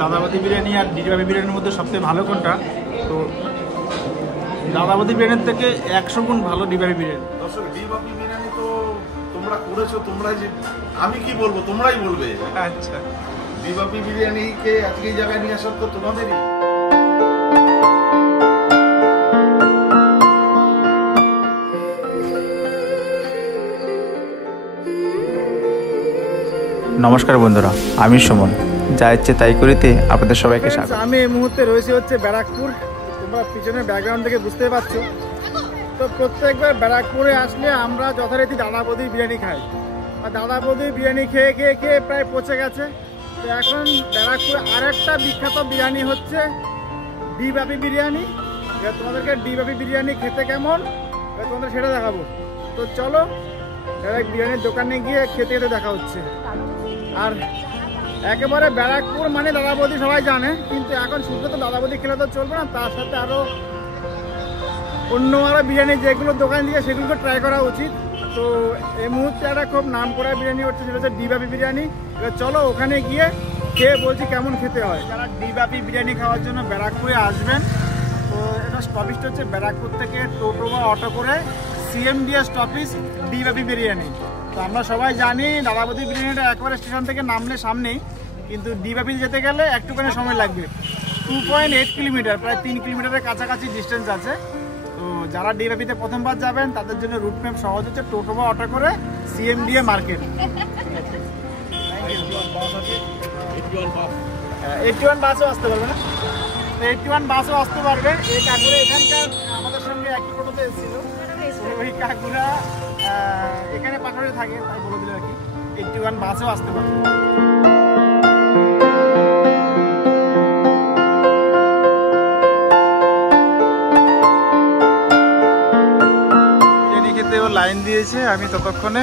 দাদাবতী বিরিয়ানি আর ডিবাবি বিরিয়ানির মধ্যে সবথেকে ভালো কোনটা? তো দাদাবতী বিরিয়ানির থেকে 100 গুণ ভালো ডিবাবি বিরিয়ানি। দর্শক, ডিবাবি বিরিয়ানি তো তোমরা করেছো, তোমরাই যে আমি কি বলবো, তোমরাই বলবে। আচ্ছা, ডিবাবি বিরিয়ানিকে আজকে এই জায়গায় নিয়ে আসার তো তোমাদেরই। নমস্কার বন্ধুরা, আমি সুমন, যা ইচ্ছে তাই করিতে আপনাদের সবাইকে স্বাগত। আমি এই মুহূর্তে রয়েছে হচ্ছে ব্যারাকপুর। তোমরা পিছনের ব্যাকগ্রাউন্ড থেকে বুঝতে পারছো। তো প্রত্যেকবার ব্যারাকপুরে আসলে আমরা যথারীতি দাদাবতীর বিরিয়ানি খাই, আর দাদাবতীর বিরিয়ানি খেয়ে খেয়ে খেয়ে প্রায় পচে গেছে। তো এখন ব্যারাকপুরে আরেকটা বিখ্যাত বিরিয়ানি হচ্ছে ডিবাবি বিরিয়ানি। এবার তোমাদেরকে ডিবাবি বিরিয়ানি খেতে কেমন এবার তোমাদের সেটা দেখাবো। তো চলো ডাইরেক্ট বিরিয়ানির দোকানে গিয়ে খেতে খেতে দেখা হচ্ছে। আর একেবারে ব্যারাকপুর মানে দাদাবতী সবাই জানে, কিন্তু এখন শুধু তো দাদাবতী খেলে তো চলবে না, তার সাথে আরও অন্য বিরিয়ানি যেগুলো দোকান দিয়ে সেগুলোকে ট্রাই করা উচিত। তো এই মুহূর্তে একটা খুব নাম করা বিরিয়ানি হচ্ছে, সেটা হচ্ছে ডিবাবি বিরিয়ানি। এবার চলো ওখানে গিয়ে খেয়ে বলছি কেমন খেতে হয়। যারা ডিবাবি বিরিয়ানি খাওয়ার জন্য ব্যারাকপুরে আসবেন, তো এটা স্টপেজটা হচ্ছে ব্যারাকপুর থেকে টোটো বা অটো করে সিএমডিএ স্টপেজ ডিবাবি বিরিয়ানি। তো আমরা সবাই জানি দাদাবতী বিরিয়ানিটা একবারে স্টেশন থেকে নামলে সামনেই, কিন্তু ডিবাবি যেতে গেলে একটুখানি সময় লাগবে। 2.8 কিলোমিটার, প্রায় 3 কিলোমিটারের কাছাকাছি ডিস্টেন্স আছে। তো যারা ডিবাবিতে প্রথমবার যাবেন তাদের জন্য রুট ম্যাপ সহজ হচ্ছে, টোটো বা অটো করে সিএমডিএ মার্কেট। 81 বাসও আসতে পারবে না, 81 বাসও আসতে পারবে। এই কাকুরা এখানকার আমাদের সঙ্গে একই টোটোতে এসেছিল, ওই কাকুরা এখানে পাঠাতে থাকে, তাই বলে দিল আর কি। 81 বাসেও আসতে পারবে। বিরিয়ানি খেতে ও লাইন দিয়েছে, আমি ততক্ষণে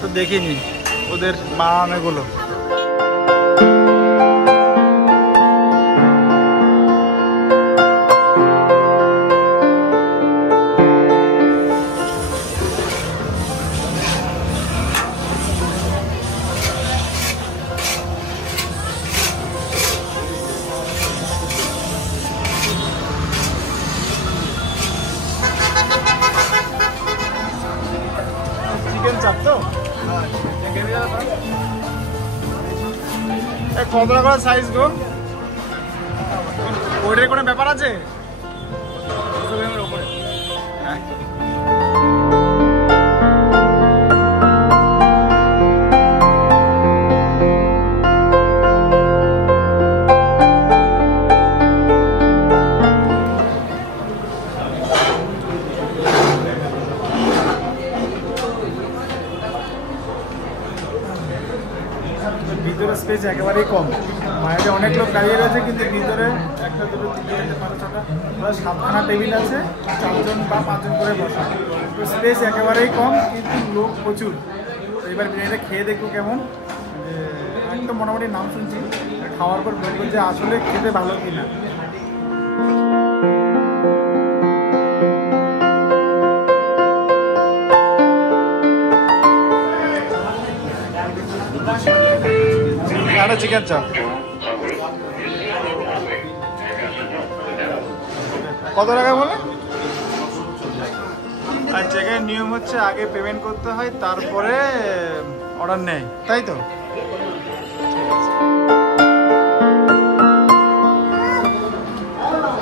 তো দেখিনি ওদের বানানোগুলো। চিকেন চাপ তো কত টাকা সাইজ গো? ওইটার কোনো ব্যাপার আছে? ভিতরে স্পেস একেবারেই কম, বাইরে অনেক লোক দাঁড়িয়ে রয়েছে, কিন্তু ভিতরে 1, 2, 3, 4, 5, 6টা 7খানা টেবিল আছে, 4 জন বা 5 জন করে বসা। তো স্পেস একেবারেই কম, কিন্তু লোক প্রচুর। তো এবার বিরিয়ানিটা খেয়ে দেখবো কেমন। আমি তো মোটামুটি নাম শুনছি, খাওয়ার পর বলবো যে আসলে খেতে ভালো কিনা। একটা চিকেন চাপ কত টাকা বলে? আর জায়গায় নিয়ম হচ্ছে আগে পেমেন্ট করতে হয়, তারপরে অর্ডার নেয়, তাই তো?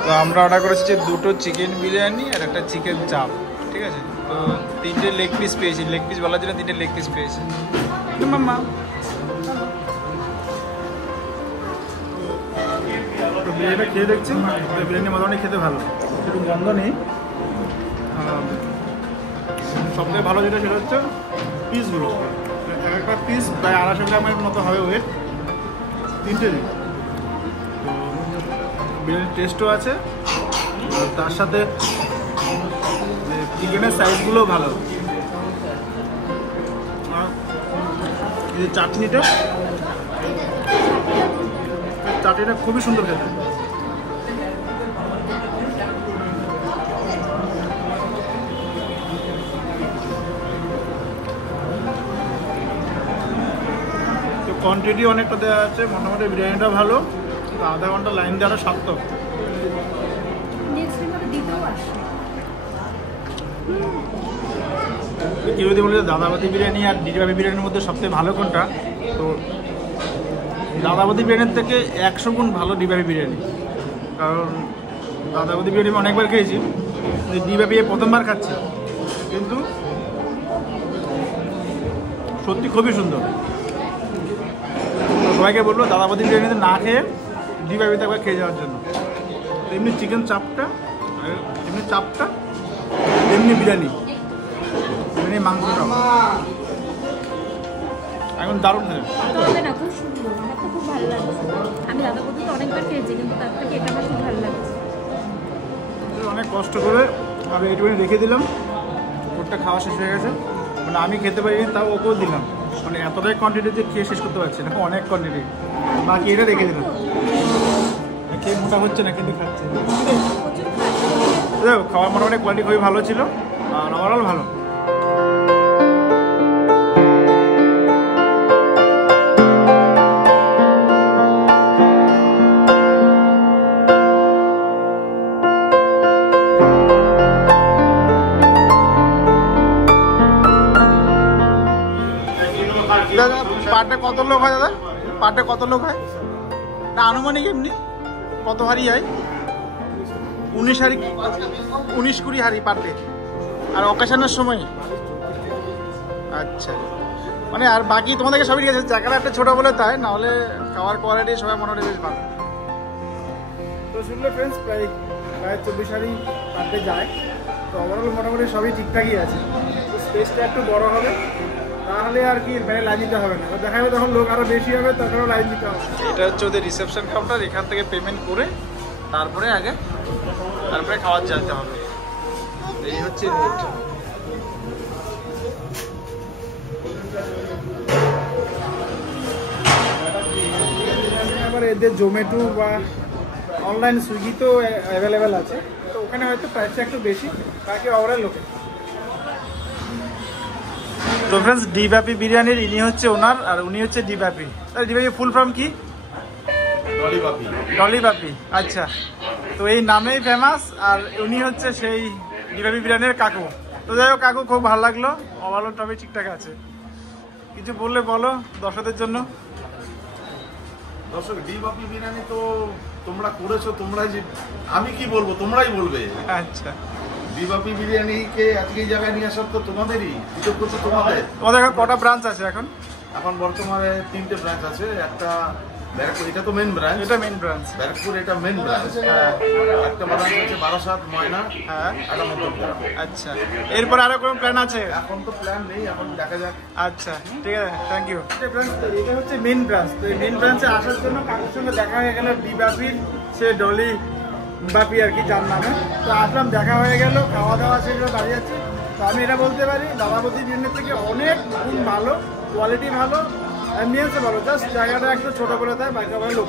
তো আমরা অর্ডার করেছি যে 2টো চিকেন বিরিয়ানি আর একটা চিকেন চাপ, ঠিক আছে? তো 3টে লেগ পিস পেয়েছি, লেগ পিস বলার জন্য 3টে লেগ পিস পেয়েছি। মাম্মা বিরিয়ানিটা খেয়ে দেখছি, বিরিয়ানি মোটামুটি খেতে ভালো, একটু গন্ধ নেই। সবথেকে ভালো যেটা সেটা হচ্ছে পিসগুলো, একটা পিস প্রায় 250 গ্রামের মতো হবে ওয়েট, 3টে দিই। তো বিরিয়ানির টেস্টও আছে, তার সাথে চিকেনের সাইজগুলোও ভালো। এই চাটনিটা খুবই সুন্দর খেতে। কোয়ান্টিটি অনেকটা দেওয়া আছে, মোটামুটি বিরিয়ানিটা ভালো, তো আধা ঘন্টা লাইন দেওয়াটা সার্থক। কেউ যদি বলে দাদাবাতি বিরিয়ানি আর ডিবাপি বিরিয়ানির মধ্যে সবথেকে ভালো কোনটা, তো দাদাবাতি বিরিয়ানির থেকে 100 গুণ ভালো ডিবাপি বিরিয়ানি। কারণ দাদাবাতি বিরিয়ানি আমি অনেকবার খেয়েছি, ডিবাপি প্রথমবার খাচ্ছি, কিন্তু সত্যি খুবই সুন্দর। তো সবাইকে বলবো দাদাবাতি বিরিয়ানিতে না খেয়ে ডিবাপিতে একবার খেয়ে যাওয়ার জন্য। এমনি চিকেন চাপটা, এমনি চাপটা, এমনি বিরিয়ানি, এমনি মাংসটা এখন দারুণ খেয়ে। তবে না খুব সুন্দর, আমার তো খুব ভালো লাগছে। আমি দাদাবদিতে অনেকবার খেয়েছি, কিন্তু তার থেকে এটা আমার খুব ভালো লাগছে। অনেক কষ্ট করে আমি এইটুকুনি রেখে দিলাম, ওটা খাওয়া শেষ হয়ে গেছে, মানে আমি খেতে পারিনি, তাও ওকেও দিলাম। মানে এতটাই কোয়ান্টিটি যে খেয়ে শেষ করতে পারছি না, অনেক কোয়ান্টিটি, বাকি এটা রেখে দিলাম। খেয়ে মোটা হচ্ছে না, কিন্তু খাচ্ছে। দেখো খাওয়ার মোটামুটি কোয়ালিটি খুবই ভালো ছিল, আর ওভারঅল ভালো। দাদা পার ডে কত লোক হয়? দাদা পার ডে কত লোক হয়? না আনুমানিক এমনি কত হারি হয়? 19-20 হারি পার ডে। আর অকেশনের সময়? আচ্ছা, মানে আর বাকি তোমাদেরকে সবই ঠিক আছে, জায়গাটা একটা ছোটো বলে তাই, না হলে খাওয়ার কোয়ালিটি সবাই মোটামুটি বেশ ভালো। তো শুনলে ফ্রেন্ডস, প্রায় 24 হারি পার ডে যায়, তো ওভারঅল মোটামুটি সবই ঠিকঠাকই আছে। তো স্পেসটা একটু বড় হবে, তাহলে আর কি বাইরে লাইন দিতে হবে না, দেখা যাবে তখন লোক আরও বেশি হবে, তখনও লাইন দিতে হবে। এটা হচ্ছে ওদের রিসেপশন কাউন্টার, এখান থেকে পেমেন্ট করে তারপরে খাওয়ার যেতে হবে। এই হচ্ছে রুট। আবার এদের জোম্যাটো বা অনলাইন সুইগি তো অ্যাভেলেবেল আছে, তো ওখানে হয়তো প্রাইসটা একটু বেশি, বাকি ওভারঅল লোকে। তো ফ্রেন্ডস, ডিবাপি বিরিয়ানির ইনি হচ্ছে ওনার, আর উনি হচ্ছে ডিবাপি। তাহলে ডিবাপি ফুল ফর্ম কি? ডলি বাপি। আচ্ছা, তো এই নামেই ফেমাস, আর উনি হচ্ছে সেই ডিবাপি বিরিয়ানির কাকু। তো যাই হোক কাকু, খুব ভালো লাগলো, ওভারঅল সবই ঠিকঠাক আছে। কিছু বললে বলো দর্শকদের জন্য। দর্শক, ডিবাপি বিরিয়ানি তো তোমরা করেছো, তোমরাই আমি কি বলবো, তোমরাই বলবে। আচ্ছা, ডিবাপি বিরিয়ানিকে আজকে এই জায়গায় নিয়ে আসার তো তোমাদেরই, সুযোগ করছো তোমাদের। তোমাদের এখন কটা ব্রাঞ্চ আছে? এখন বর্তমানে 3টে ব্রাঞ্চ আছে। একটা ব্যারাকপুর, এটা তো মেন ব্রাঞ্চ, এটা মেন ব্রাঞ্চ। ব্যারাকপুর এটা মেন ব্রাঞ্চ। হ্যাঁ, একটা ব্রাঞ্চ আছে বারাসাত, ময়না, হ্যাঁ, একটা মধ্যমগ্রাম। আচ্ছা, এরপর আরো কোনো প্ল্যান আছে? এখন তো প্ল্যান নেই, এখন দেখা যাক। আচ্ছা, ঠিক আছে, থ্যাংক ইউ। এটা হচ্ছে মেন ব্রাঞ্চ। তো এই মেন ব্রাঞ্চে আসার জন্য কাকুর সঙ্গে দেখা হয়ে গেল, ডিবাপির সে ডলি বাপি আর কি যার নামে। তো আসলাম, দেখা হয়ে গেল, খাওয়া দাওয়া সেগুলো দাঁড়িয়ে আছে। তো আমি এটা বলতে পারি, দাদাবতী বিরিয়ানির থেকে অনেক গুণ ভালো, কোয়ালিটি ভালো, অ্যাম্বিয়েন্সও ভালো, জাস্ট জায়গাটা একটু ছোটো করে দেয়, বাকি আবার লোক।